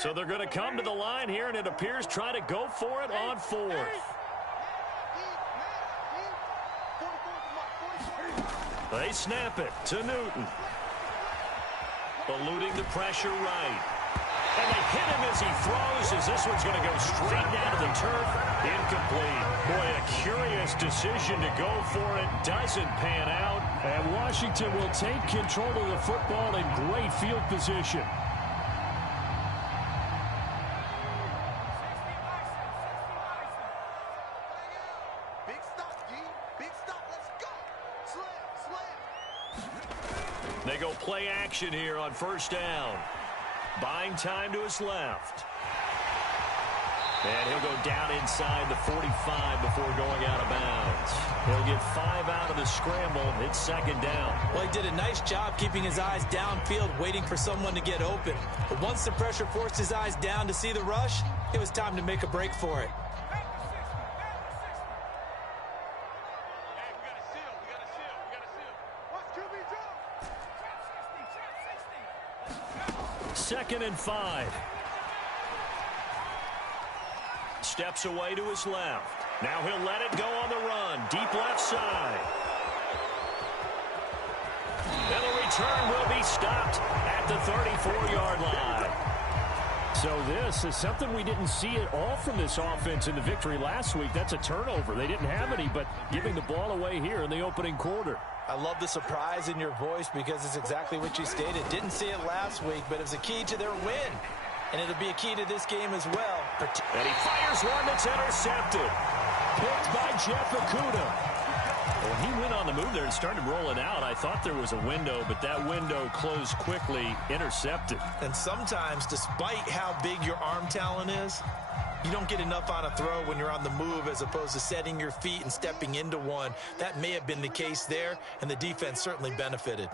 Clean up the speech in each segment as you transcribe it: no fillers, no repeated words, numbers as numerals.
So they're going to come to the line here, and it appears try to go for it on fourth. They snap it to Newton. Eluding the pressure right. And they hit him as he throws, as this one's going to go straight down to the turf. Incomplete. Boy, a curious decision to go for it. Doesn't pan out. And Washington will take control of the football in great field position. They go play action here on first down. Buying time to his left. And he'll go down inside the 45 before going out of bounds. He'll get 5 out of the scramble. It's second down. Well, he did a nice job keeping his eyes downfield, waiting for someone to get open. But once the pressure forced his eyes down to see the rush, it was time to make a break for it. Second and 5. Steps away to his left. Now he'll let it go on the run. Deep left side. And the return will be stopped at the 34-yard line. So this is something we didn't see at all from this offense in the victory last week. That's a turnover. They didn't have any, but giving the ball away here in the opening quarter. I love the surprise in your voice because it's exactly what you stated. Didn't see it last week, but it was a key to their win. And it'll be a key to this game as well. And he fires one that's intercepted. Picked by Jeff Okudah. When he went on the move there and started rolling out, I thought there was a window, but that window closed quickly, intercepted. And sometimes, despite how big your arm talent is, you don't get enough on a throw when you're on the move as opposed to setting your feet and stepping into one. That may have been the case there, and the defense certainly benefited.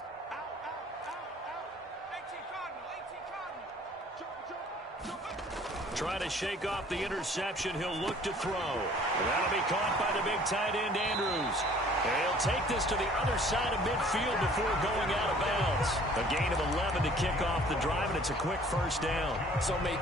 Trying to shake off the interception. He'll look to throw. That'll be caught by the big tight end, Andrews. And he'll take this to the other side of midfield before going out of bounds. A gain of 11 to kick off the drive, and it's a quick first down. So made.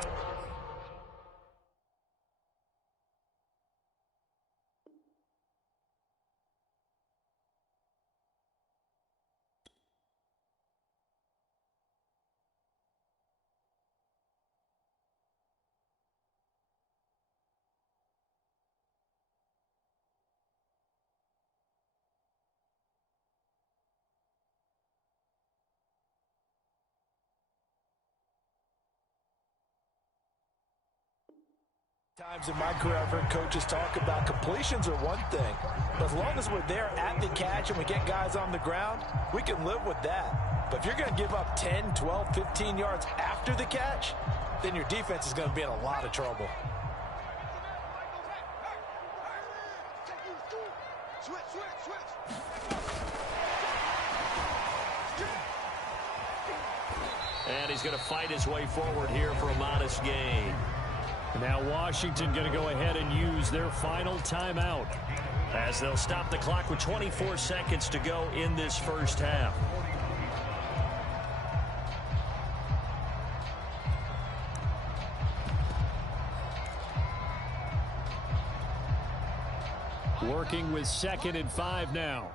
Times in my career, I've heard coaches talk about completions are one thing, but as long as we're there at the catch and we get guys on the ground, we can live with that. But if you're going to give up 10, 12, 15 yards after the catch, then your defense is going to be in a lot of trouble. And he's going to fight his way forward here for a modest gain. Now Washington going to go ahead and use their final timeout, as they'll stop the clock with 24 seconds to go in this first half. Working with 2nd and 5 now.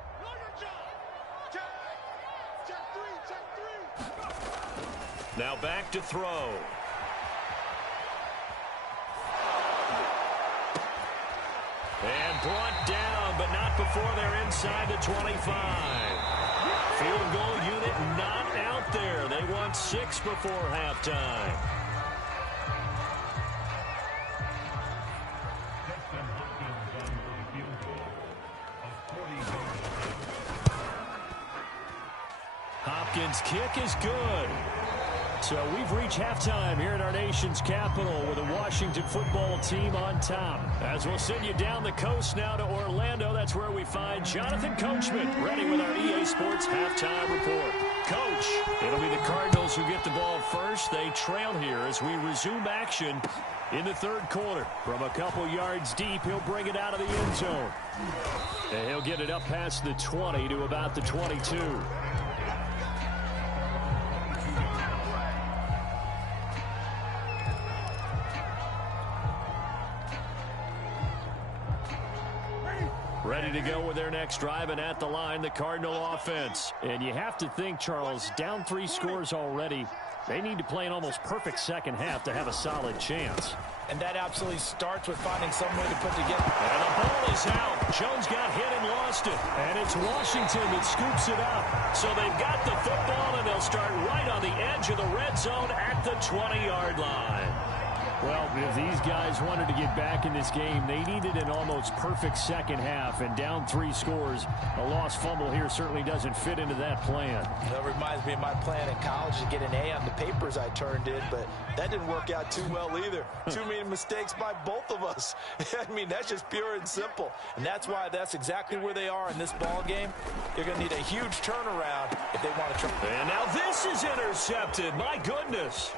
Now back to throw. And brought down, but not before they're inside the 25. Field goal unit not out there. They want 6 before halftime. Hopkins' kick is good. So we've reached halftime here at our nation's capital with the Washington football team on top. As we'll send you down the coast now to Orlando, that's where we find Jonathan Coachman ready with our EA Sports halftime report. Coach, it'll be the Cardinals who get the ball first. They trail here as we resume action in the third quarter. From a couple yards deep, he'll bring it out of the end zone. And he'll get it up past the 20 to about the 22. Ready to go with their next drive, and at the line, the Cardinal offense. And you have to think, Charles, down 3 scores already. They need to play an almost perfect second half to have a solid chance. And that absolutely starts with finding some way to put together. And the ball is out. Jones got hit and lost it. And it's Washington that scoops it up. So they've got the football, and they'll start right on the edge of the red zone at the 20-yard line. Well, if these guys wanted to get back in this game, they needed an almost perfect second half, and down 3 scores. A lost fumble here certainly doesn't fit into that plan. That reminds me of my plan in college to get an A on the papers I turned in, but that didn't work out too well either. Too many mistakes by both of us. I mean, that's just pure and simple, and that's why that's exactly where they are in this ball game. They're going to need a huge turnaround if they want to try. And now this is intercepted. My goodness.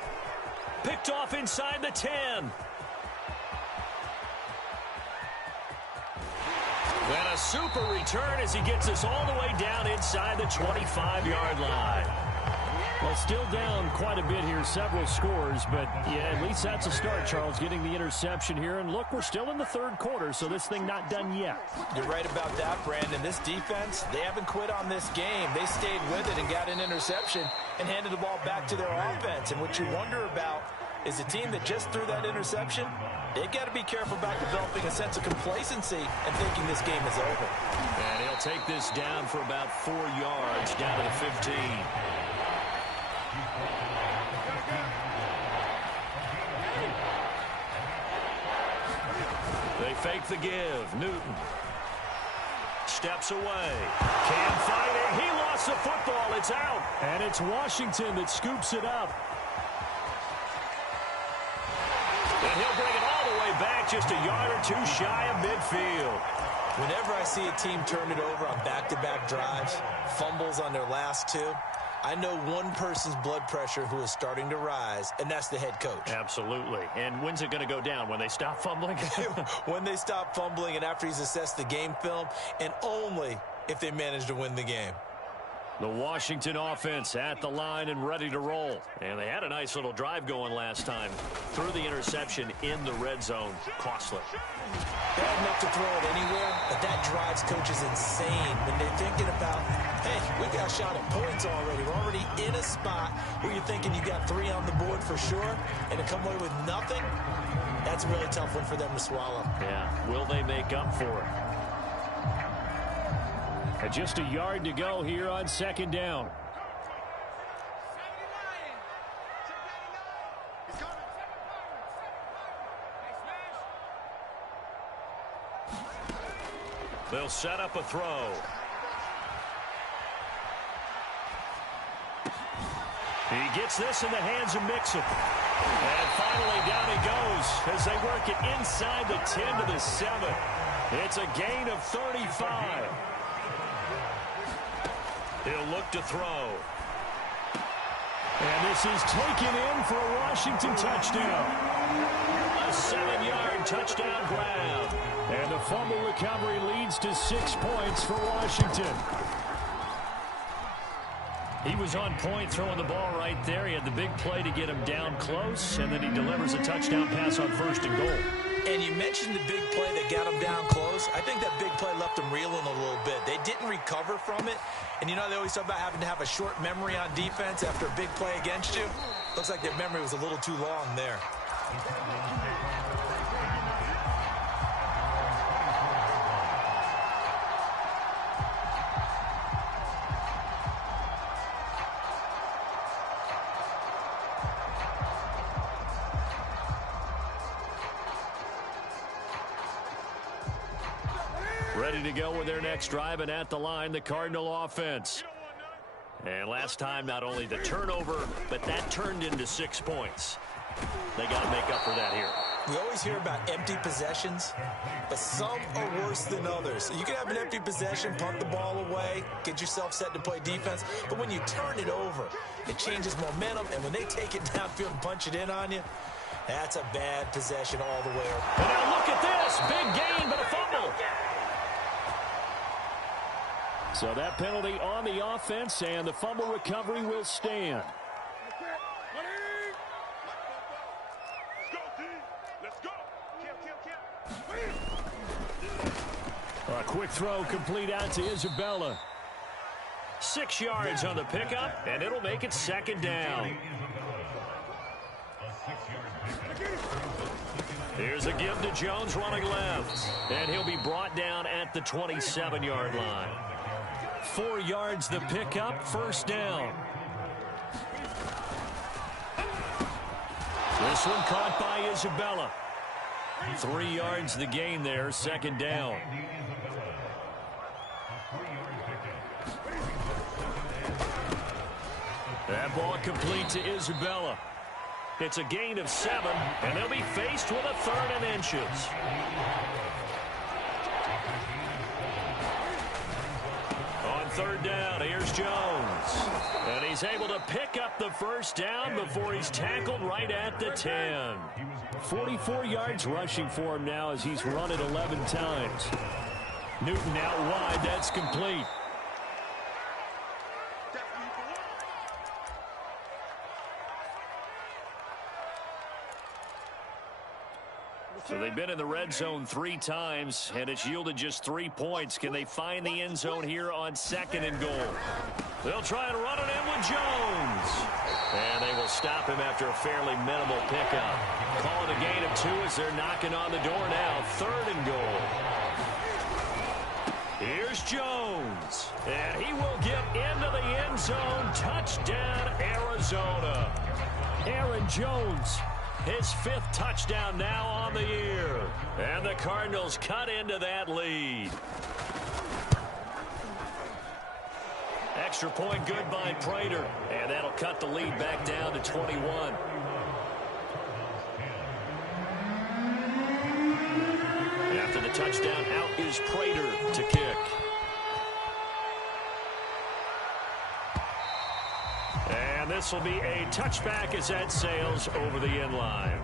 Picked off inside the 10. And a super return as he gets us all the way down inside the 25-yard line. Well, still down quite a bit here, several scores, but yeah, at least that's a start, Charles, getting the interception here. And look, we're still in the 3rd quarter, so this thing not done yet. You're right about that, Brandon. This defense, they haven't quit on this game. They stayed with it and got an interception and handed the ball back to their offense. And what you wonder about is a team that just threw that interception, they've got to be careful about developing a sense of complacency and thinking this game is over. And he'll take this down for about 4 yards, down to the 15. They fake the give. Newton steps away. Can't fight it. He lost the football. It's out. And it's Washington that scoops it up. And he'll bring it all the way back, just a yard or 2 shy of midfield. Whenever I see a team turn it over on back-to-back drives, fumbles on their last 2, I know one person's blood pressure who is starting to rise, and that's the head coach. Absolutely. And when's it going to go down? When they stop fumbling? When they stop fumbling and after he's assessed the game film, and only if they manage to win the game. The Washington offense at the line and ready to roll. And they had a nice little drive going last time. Threw the interception in the red zone. Costly. They had enough to throw it anywhere, but that drives coaches insane when they're thinking about, hey, we got a shot at points already. We're already in a spot where you're thinking you got 3 on the board for sure, and to come away with nothing, that's a really tough one for them to swallow. Yeah, will they make up for it? And just a yard to go here on 2nd down. They'll set up a throw. He gets this in the hands of Mixon. And finally down he goes as they work it inside the 10 to the 7. It's a gain of 35. He'll look to throw. And this is taken in for a Washington touchdown. A 7-yard touchdown grab. And the fumble recovery leads to 6 points for Washington. He was on point throwing the ball right there. He had the big play to get him down close, and then he delivers a touchdown pass on 1st and goal. And you mentioned the big play that got him down close. I think that big play left him reeling a little bit. They didn't recover from it. And you know, they always talk about having to have a short memory on defense after a big play against you. Looks like their memory was a little too long there. Ready to go with their next drive, and at the line, the Cardinal offense. And last time, not only the turnover, but that turned into 6 points. They got to make up for that here. We always hear about empty possessions, but some are worse than others. You can have an empty possession, punt the ball away, get yourself set to play defense, but when you turn it over, it changes momentum, and when they take it downfield and punch it in on you, that's a bad possession all the way around. And now look at this. Big gain, but a fumble. So that penalty on the offense, and the fumble recovery will stand. Quick throw complete out to Isabella. 6 yards on the pickup, and it'll make it second down. Here's a give to Jones running left, and he'll be brought down at the 27-yard line. 4 yards the pickup, first down. This one caught by Isabella. 3 yards the gain there, second down. That ball complete to Isabella. It's a gain of 7, and they'll be faced with a 3rd and inches. On 3rd down, here's Jones. And he's able to pick up the first down before he's tackled right at the 10. 44 yards rushing for him now as he's run it 11 times. Newton out wide, that's complete. So they've been in the red zone 3 times, and it's yielded just 3 points. Can they find the end zone here on 2nd and goal? They'll try and run it in with Jones. And they will stop him after a fairly minimal pickup. Call it a gain of 2 as they're knocking on the door now. 3rd and goal. Here's Jones. And he will get into the end zone. Touchdown, Arizona. Aaron Jones. His 5th touchdown now on the year. And the Cardinals cut into that lead. Extra point good by Prater. And that'll cut the lead back down to 21. After the touchdown, out is Prater to kick. And this will be a touchback as that sails over the end line.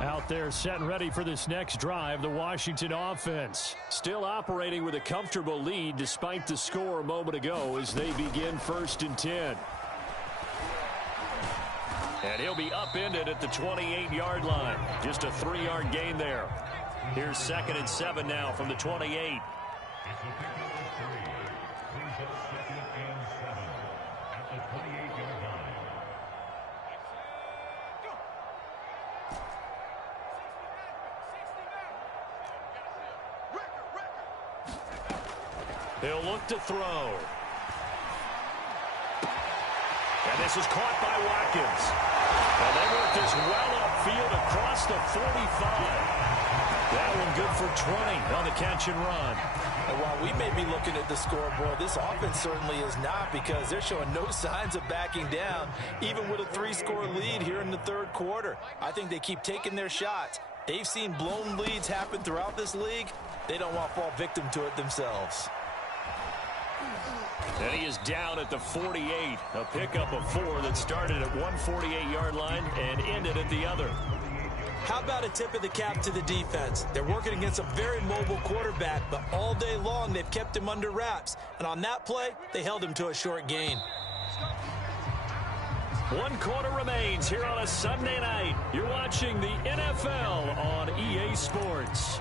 Out there set and ready for this next drive, the Washington offense. Still operating with a comfortable lead despite the score a moment ago as they begin 1st and 10. And he'll be upended at the 28-yard line. Just a 3-yard gain there. Here's 2nd and 7 now from the 28. He'll look to throw. And this is caught by Watkins. And they work this well upfield across the 45. That one good for 20 on the catch and run. And while we may be looking at the scoreboard, this offense certainly is not, because they're showing no signs of backing down, even with a 3-score lead here in the 3rd quarter. I think they keep taking their shots. They've seen blown leads happen throughout this league. They don't want to fall victim to it themselves. And he is down at the 48. A pickup of 4 that started at one 48-yard line and ended at the other. How about a tip of the cap to the defense? They're working against a very mobile quarterback, but all day long they've kept him under wraps. And on that play, they held him to a short gain. 1 quarter remains here on a Sunday night. You're watching the NFL on EA Sports.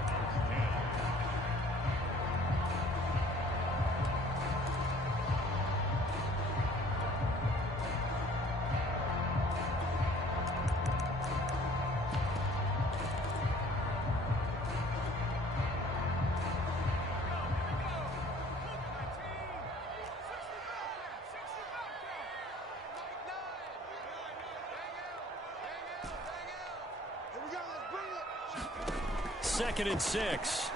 Second and 6.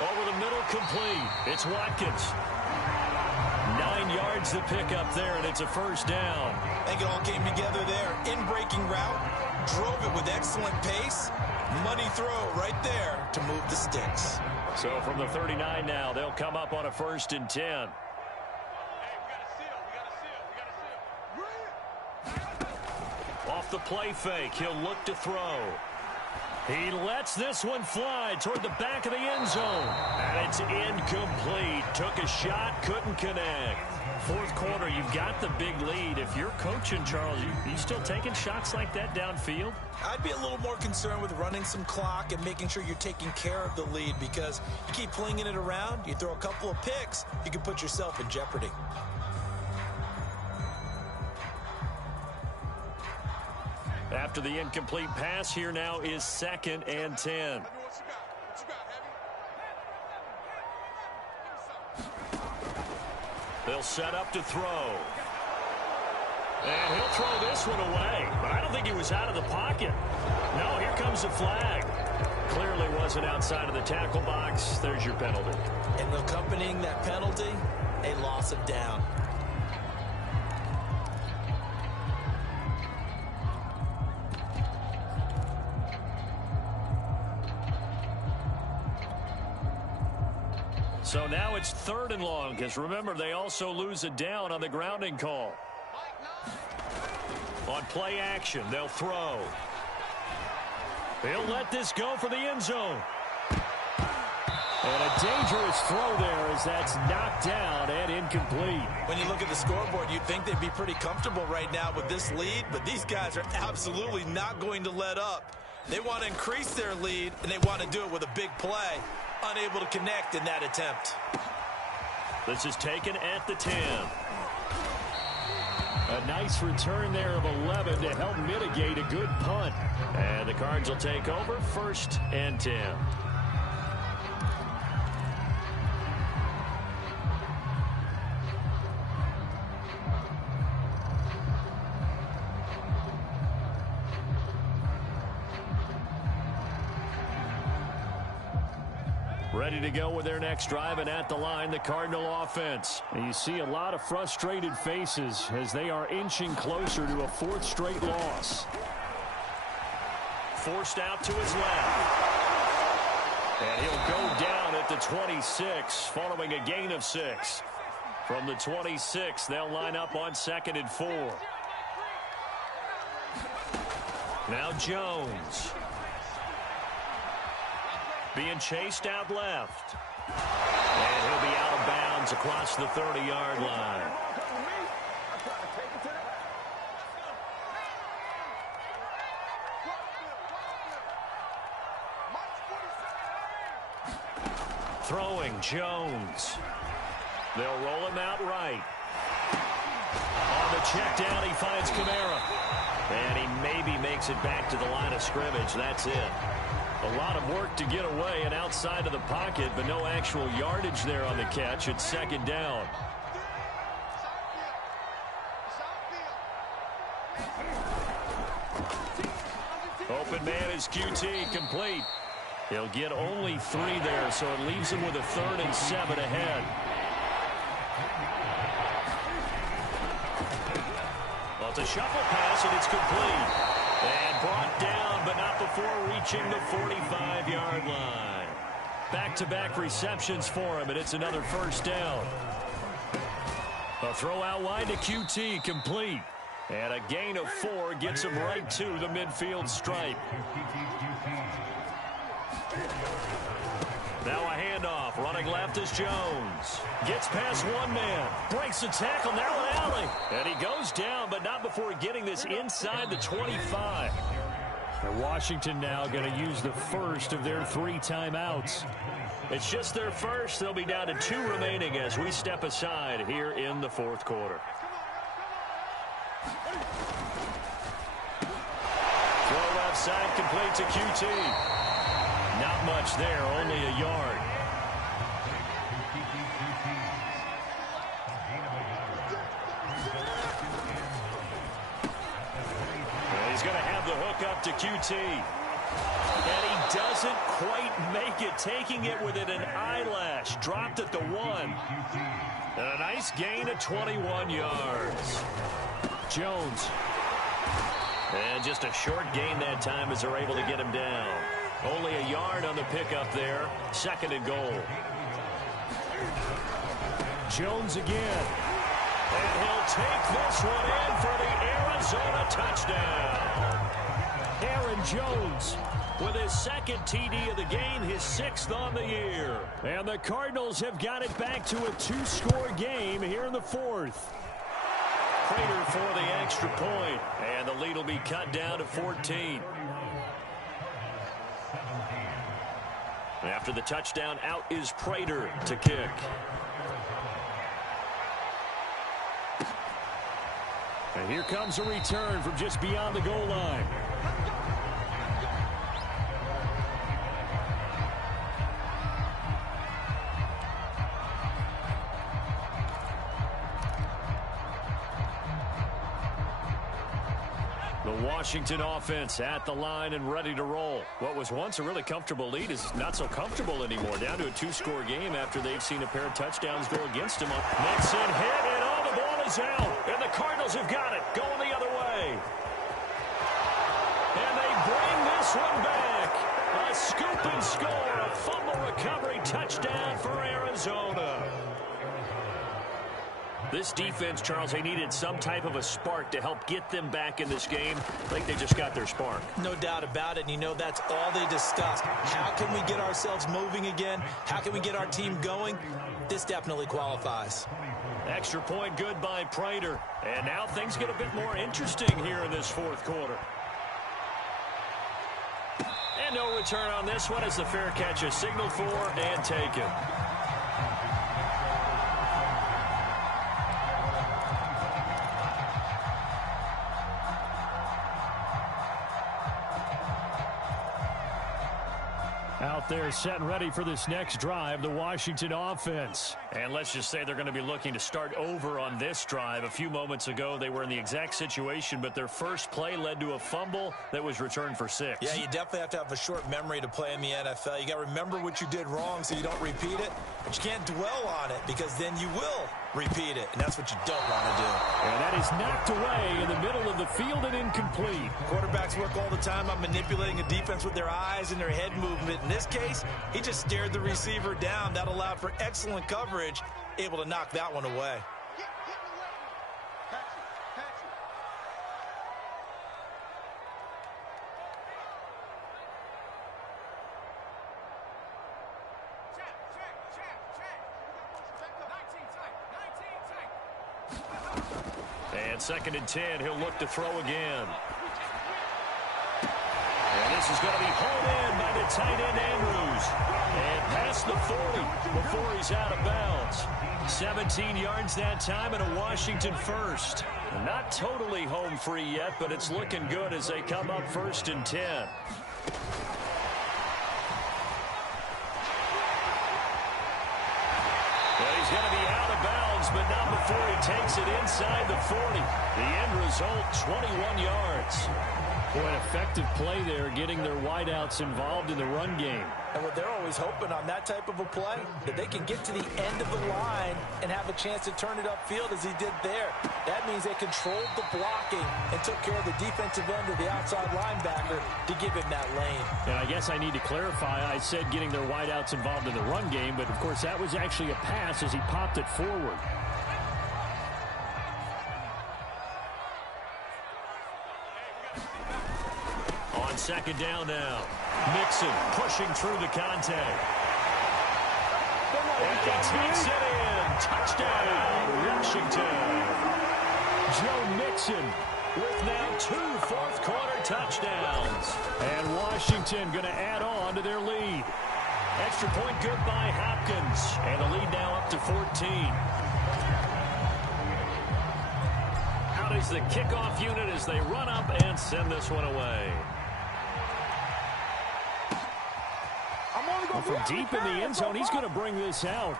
Over the middle, complete. It's Watkins. 9 yards to pick up there, and it's a first down. I think it all came together there. In-breaking route, drove it with excellent pace. Money throw right there to move the sticks. So from the 39 now, they'll come up on a 1st and 10. Off the play fake, he'll look to throw. He lets this one fly toward the back of the end zone. And it's incomplete. Took a shot, couldn't connect. Fourth quarter, you've got the big lead. If you're coaching, Charles, you still taking shots like that downfield? I'd be a little more concerned with running some clock and making sure you're taking care of the lead, because you keep flinging it around, you throw a couple of picks, you can put yourself in jeopardy. After the incomplete pass, here now is 2nd and 10. They'll set up to throw. And he'll throw this one away. But I don't think he was out of the pocket. No, here comes the flag. Clearly wasn't outside of the tackle box. There's your penalty. And accompanying that penalty, a loss of down. So now it's 3rd and long, because remember, they also lose a down on the grounding call. On play action, they'll throw. He'll let this go for the end zone. And a dangerous throw there as that's knocked down and incomplete. When you look at the scoreboard, you'd think they'd be pretty comfortable right now with this lead, but these guys are absolutely not going to let up. They want to increase their lead, and they want to do it with a big play. Unable to connect in that attempt. This is taken at the 10. A nice return there of 11 to help mitigate a good punt. And the Cards will take over, 1st and 10. Ready to go with their next drive, and at the line, the Cardinal offense. And you see a lot of frustrated faces as they are inching closer to a 4th straight loss. Forced out to his left. And he'll go down at the 26 following a gain of 6. From the 26, they'll line up on 2nd and 4. Now Jones. Being chased out left. And he'll be out of bounds across the 30-yard line. Throwing, Jones. They'll roll him out right. On the check down, he finds Kamara. And he maybe makes it back to the line of scrimmage. That's it. A lot of work to get away and outside of the pocket, but no actual yardage there on the catch. It's 2nd down. Open man is QT, complete. He'll get only 3 there, so it leaves him with a 3rd and 7 ahead. Well, it's a shuffle pass, and it's complete. And brought down, but not before reaching the 45-yard line. Back-to-back receptions for him, and it's another 1st down. A throw out wide to QT, complete. And a gain of 4 gets him right to the midfield stripe. Now a handoff. Running left is Jones. Gets past one man. Breaks the tackle. Narrow alley. And he goes down, but not before getting this inside the 25. And Washington now going to use the first of their 3 timeouts. It's just their first. They'll be down to 2 remaining as we step aside here in the 4th quarter. Throw left side, complete to QT. Not much there, only a yard. And he's going to have the hook up to QT. And he doesn't quite make it, taking it within an eyelash. Dropped at the 1. And a nice gain of 21 yards. Jones. And just a short gain that time as they're able to get him down. Only a yard on the pickup there. 2nd and goal. Jones again. And he'll take this one in for the Arizona touchdown. Aaron Jones with his second TD of the game, his 6th on the year. And the Cardinals have got it back to a 2-score game here in the 4th. Prater for the extra point, and the lead will be cut down to 14. After the touchdown, out is Prater to kick. And here comes a return from just beyond the goal line. The Washington offense at the line and ready to roll. What was once a really comfortable lead is not so comfortable anymore. Down to a 2-score game after they've seen a pair of touchdowns go against them. Nixon hit, and the ball is out. And the Cardinals have got it, going the other way. And they bring this one back. A scoop and score, a fumble recovery touchdown for Arizona. This defense, Charles, they needed some type of a spark to help get them back in this game. I think they just got their spark. No doubt about it. And you know that's all they discussed. How can we get ourselves moving again? How can we get our team going? This definitely qualifies. Extra point good by Prater. And now things get a bit more interesting here in this 4th quarter. And no return on this one as the fair catch is signaled for and taken. Out there set and ready for this next drive, the Washington offense. And let's just say they're going to be looking to start over on this drive. A few moments ago, they were in the exact situation, but their first play led to a fumble that was returned for 6. Yeah, you definitely have to have a short memory to play in the NFL. You got to remember what you did wrong so you don't repeat it, but you can't dwell on it because then you will repeat it, and that's what you don't want to do. And that is knocked away in the middle of the field and incomplete. Quarterbacks work all the time on manipulating a defense with their eyes and their head movement. In this case, he just stared the receiver down. That allowed for excellent coverage, able to knock that one away. And 2nd and 10, he'll look to throw again. And this is going to be hauled in by the tight end Andrews. And past the 40 before he's out of bounds. 17 yards that time and a Washington first. Not totally home free yet, but it's looking good as they come up 1st and 10. Well, he's going to be out of bounds, but not before he takes it inside the 40. The end result, 21 yards. Boy, an effective play there, getting their wideouts involved in the run game. And what they're always hoping on that type of a play, that they can get to the end of the line and have a chance to turn it upfield as he did there. That means they controlled the blocking and took care of the defensive end of the outside linebacker to give him that lane. And I guess I need to clarify, I said getting their wideouts involved in the run game, but of course that was actually a pass as he popped it forward. On 2nd down now. Mixon pushing through the contact. And he takes it in. Touchdown, Washington. Joe Mixon with now 2 fourth-quarter touchdowns. And Washington going to add on to their lead. Extra point good by Hopkins. And the lead now up to 14. Out is the kickoff unit as they run up and send this one away. Well, from deep in the end zone, he's going to bring this out.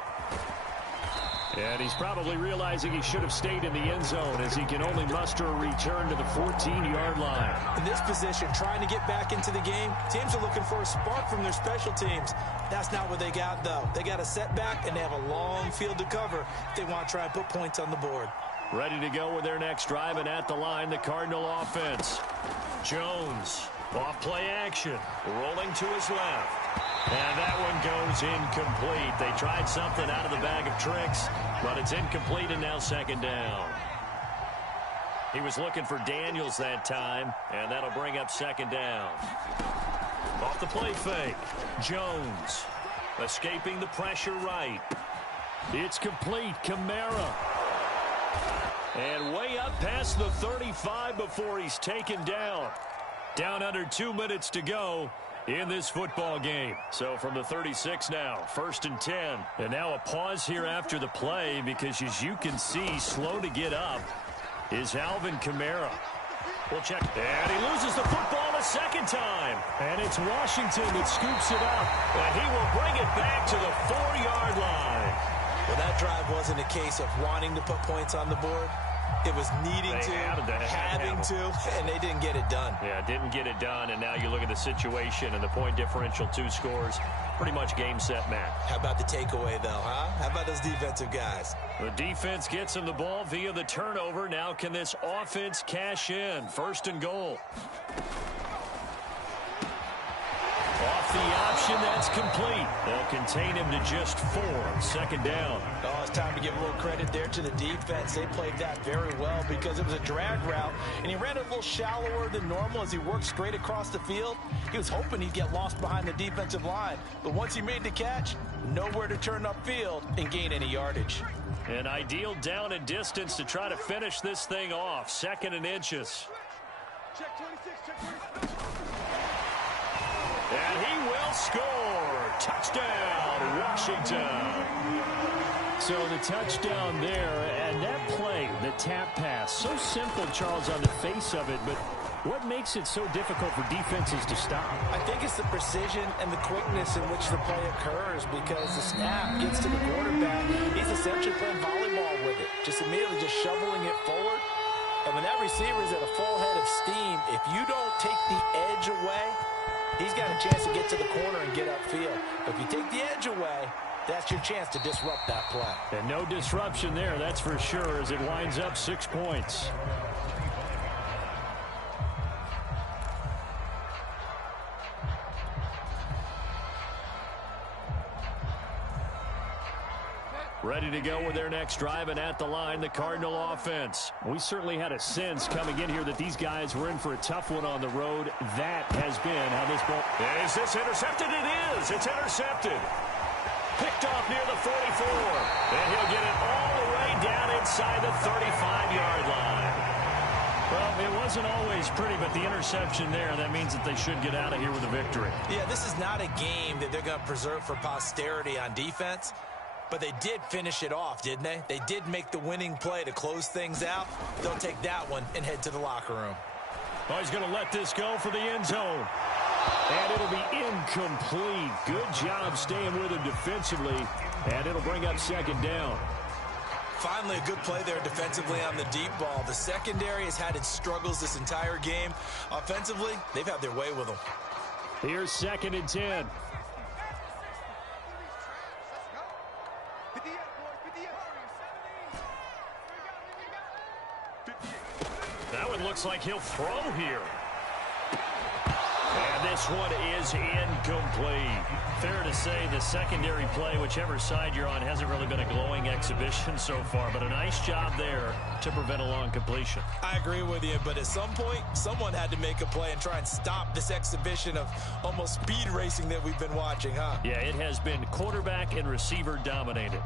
And he's probably realizing he should have stayed in the end zone as he can only muster a return to the 14-yard line. In this position, trying to get back into the game, teams are looking for a spark from their special teams. That's not what they got, though. They got a setback, and they have a long field to cover if they want to try and put points on the board. Ready to go with their next drive, and at the line, the Cardinal offense. Jones, off play action, rolling to his left. And that one goes incomplete. They tried something out of the bag of tricks, but it's incomplete and now 2nd down. He was looking for Daniels that time, and that'll bring up 2nd down. Off off the play fake. Jones escaping the pressure right. It's complete. Kamara. And way up past the 35 before he's taken down. Down under 2 minutes to go in this football game. So from the 36 now, 1st and 10. And now a pause here after the play because, as you can see, slow to get up is Alvin Kamara. We'll check. And he loses the football a second time. And it's Washington that scoops it up. And he will bring it back to the 4-yard line. Well, that drive wasn't a case of wanting to put points on the board. It was needing to, having to, and they didn't get it done. Yeah, didn't get it done, and now you look at the situation and the point differential, 2 scores, pretty much game, set, match. How about the takeaway, though, huh? How about those defensive guys? The defense gets him the ball via the turnover. Now can this offense cash in? 1st and goal. Off the option, that's complete. They'll contain him to just 4. 2nd down. Oh, it's time to give a little credit there to the defense. They played that very well because it was a drag route, and he ran a little shallower than normal as he worked straight across the field. He was hoping he'd get lost behind the defensive line, but once he made the catch, nowhere to turn upfield and gain any yardage. An ideal down and distance to try to finish this thing off. 2nd and inches. Check 26, check 26. And he will score. Touchdown, Washington. So the touchdown there, and that play, the tap pass, so simple, Charles, on the face of it, but what makes it so difficult for defenses to stop? I think it's the precision and the quickness in which the play occurs because the snap gets to the quarterback. He's essentially playing volleyball with it, just immediately just shoveling it forward. And when that receiver is at a full head of steam, if you don't take the edge away, he's got a chance to get to the corner and get upfield. But if you take the edge away, that's your chance to disrupt that play. And no disruption there, that's for sure, as it winds up 6 points. Ready to go with their next drive, and at the line, the Cardinal offense. We certainly had a sense coming in here that these guys were in for a tough one on the road. That has been how this ball... Is this intercepted? It is! It's intercepted. Picked off near the 44. And he'll get it all the way down inside the 35-yard line. Well, it wasn't always pretty, but the interception there, that means that they should get out of here with a victory. Yeah, this is not a game that they're going to preserve for posterity on defense. But they did finish it off, didn't they? They did make the winning play to close things out. They'll take that one and head to the locker room. Oh, he's going to let this go for the end zone. And it'll be incomplete. Good job staying with him defensively. And it'll bring up 2nd down. Finally, a good play there defensively on the deep ball. The secondary has had its struggles this entire game. Offensively, they've had their way with them. Here's 2nd and 10. That one looks like he'll throw here. And this one is incomplete. Fair to say the secondary play, whichever side you're on, hasn't really been a glowing exhibition so far, but a nice job there to prevent a long completion. I agree with you, but at some point, someone had to make a play and try and stop this exhibition of almost speed racing that we've been watching, huh? Yeah, it has been quarterback and receiver dominated.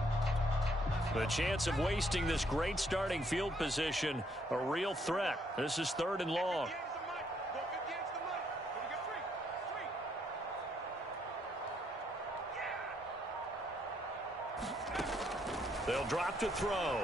The chance of wasting this great starting field position, a real threat. This is 3rd and long. They'll drop to throw.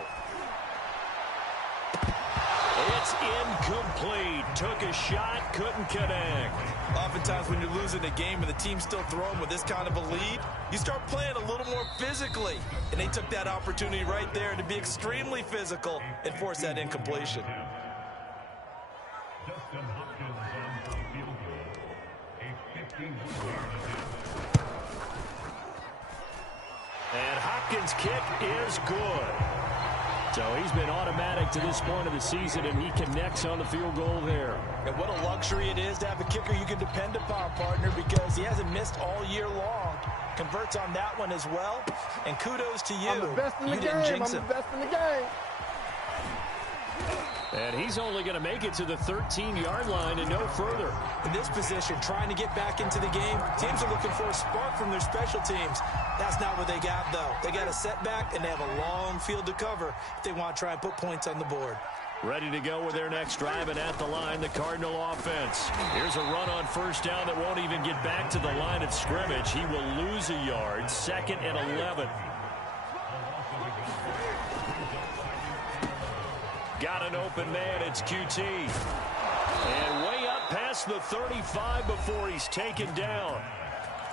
It's incomplete. Took a shot, couldn't connect. Oftentimes when you're losing a game and the team's still throwing with this kind of a lead, you start playing a little more physically. And they took that opportunity right there to be extremely physical and force that incompletion. And Hopkins' kick is good. So he's been automatic to this point of the season, and he connects on the field goal there. And what a luxury it is to have a kicker you can depend upon, partner, because he hasn't missed all year long. Converts on that one as well. And kudos to you. I'm the best in the game. I'm the best in the game. And he's only going to make it to the 13-yard line and no further. In this position, trying to get back into the game, teams are looking for a spark from their special teams. That's not what they got, though. They got a setback, and they have a long field to cover if they want to try and put points on the board. Ready to go with their next drive, and at the line, the Cardinal offense. Here's a run on first down that won't even get back to the line of scrimmage. He will lose a yard, 2nd and 11. Got an open man, it's QT. And way up past the 35 before he's taken down.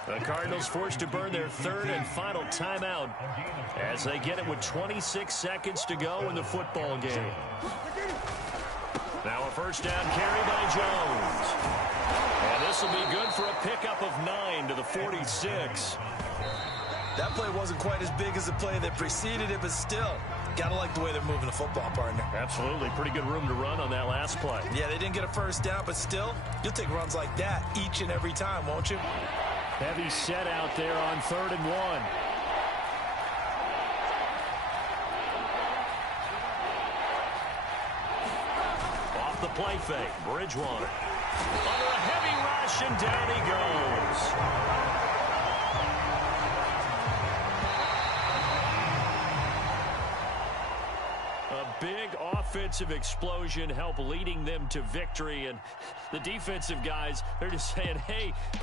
The Cardinals forced to burn their 3rd and final timeout as they get it with 26 seconds to go in the football game. Now a first down carry by Jones. And this will be good for a pickup of 9 to the 46. That play wasn't quite as big as the play that preceded it, but still, got to like the way they're moving the football, partner. Absolutely. Pretty good room to run on that last play. Yeah, they didn't get a first down, but still, you'll take runs like that each and every time, won't you? Heavy set out there on 3rd and 1. Off the play fake, Bridgewater. Under a heavy rush, and down he goes. Big offensive explosion help leading them to victory, and the defensive guys, they're just saying, hey,